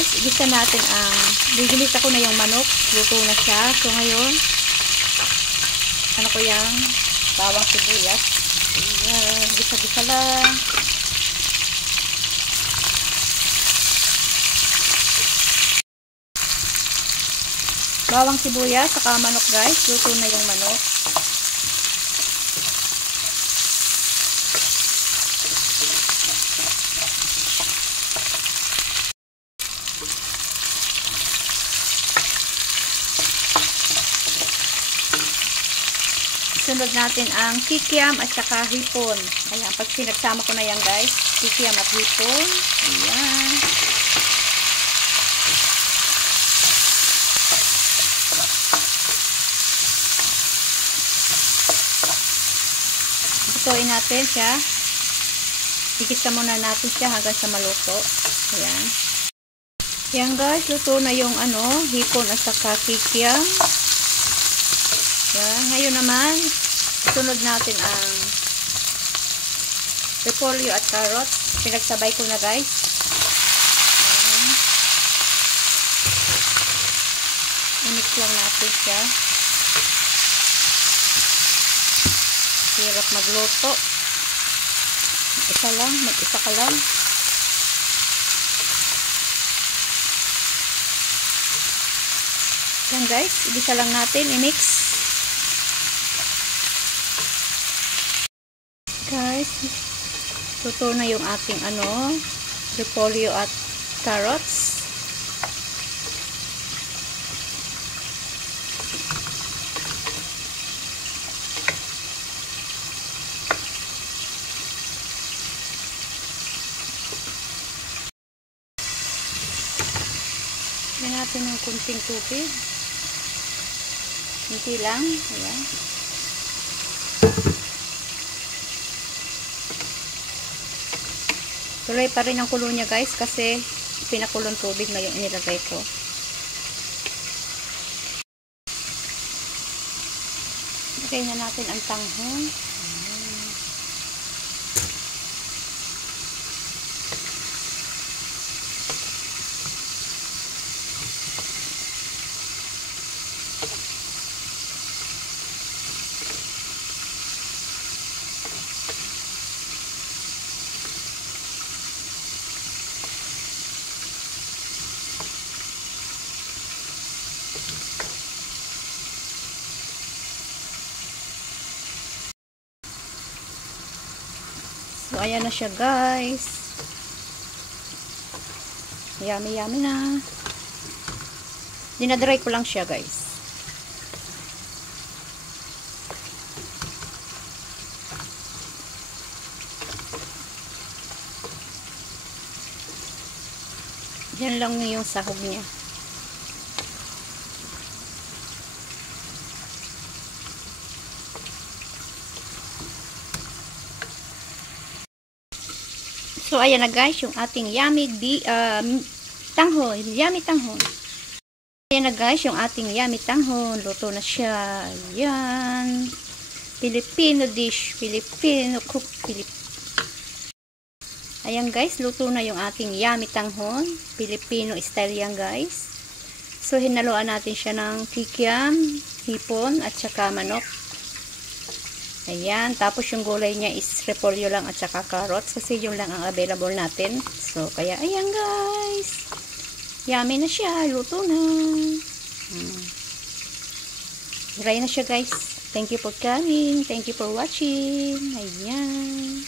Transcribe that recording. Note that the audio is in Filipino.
guys, igisa natin ang, ginisa ko na yung manok, luto na siya. So ngayon, ano ko yung bawang sibuyas. Ayan, gisa-gisa lang. Bawang sibuyas, saka manok guys, luto na yung manok. Sunod natin ang kikiam at saka hipon. Ayan, pag pinagsama ko na yan guys, kikiam at hipon. Ayan. Lutuin natin siya. Igisa muna natin siya hanggang sa maluto. Ayan. Ayan guys, luto na yung hipon at saka kikiam. Yan. Ngayon naman, sunod natin ang repolyo at carrots. Pinagsabay ko na guys. Yan. I-mix lang natin siya. Hirap magluto. Mag-isa ka lang. Yan guys, igisa lang natin, i-mix. Guys, luto na yung ating repolyo at carrots. Lagyan natin ng kunting tubig. Kunti lang. Ayan. Tuloy pa rin ang kulo niya guys kasi pinakulong tubig na yung inilagay ko. Lagay na natin ang tanghon. So, ayan na siya guys. Yummy yummy na. Dinadry ko lang siya guys. Yan lang yung sahog niya. So, ayan na guys, yung ating yummy tanghon. Yummy tanghon. Ayan na guys, yung ating yummy tanghon. Luto na siya. Ayan. Filipino dish. Filipino cook. Ayan guys, luto na yung ating yummy tanghon. Filipino style yan guys. So, hinaluan natin siya ng kikiam, hipon, at saka manok. Ayan, tapos yung gulay niya is repolyo lang at saka carrots kasi yun lang ang available natin. So, kaya ayan guys. Yummy na siya. Luto na. Dry na siya guys. Thank you for coming. Thank you for watching. Ayan.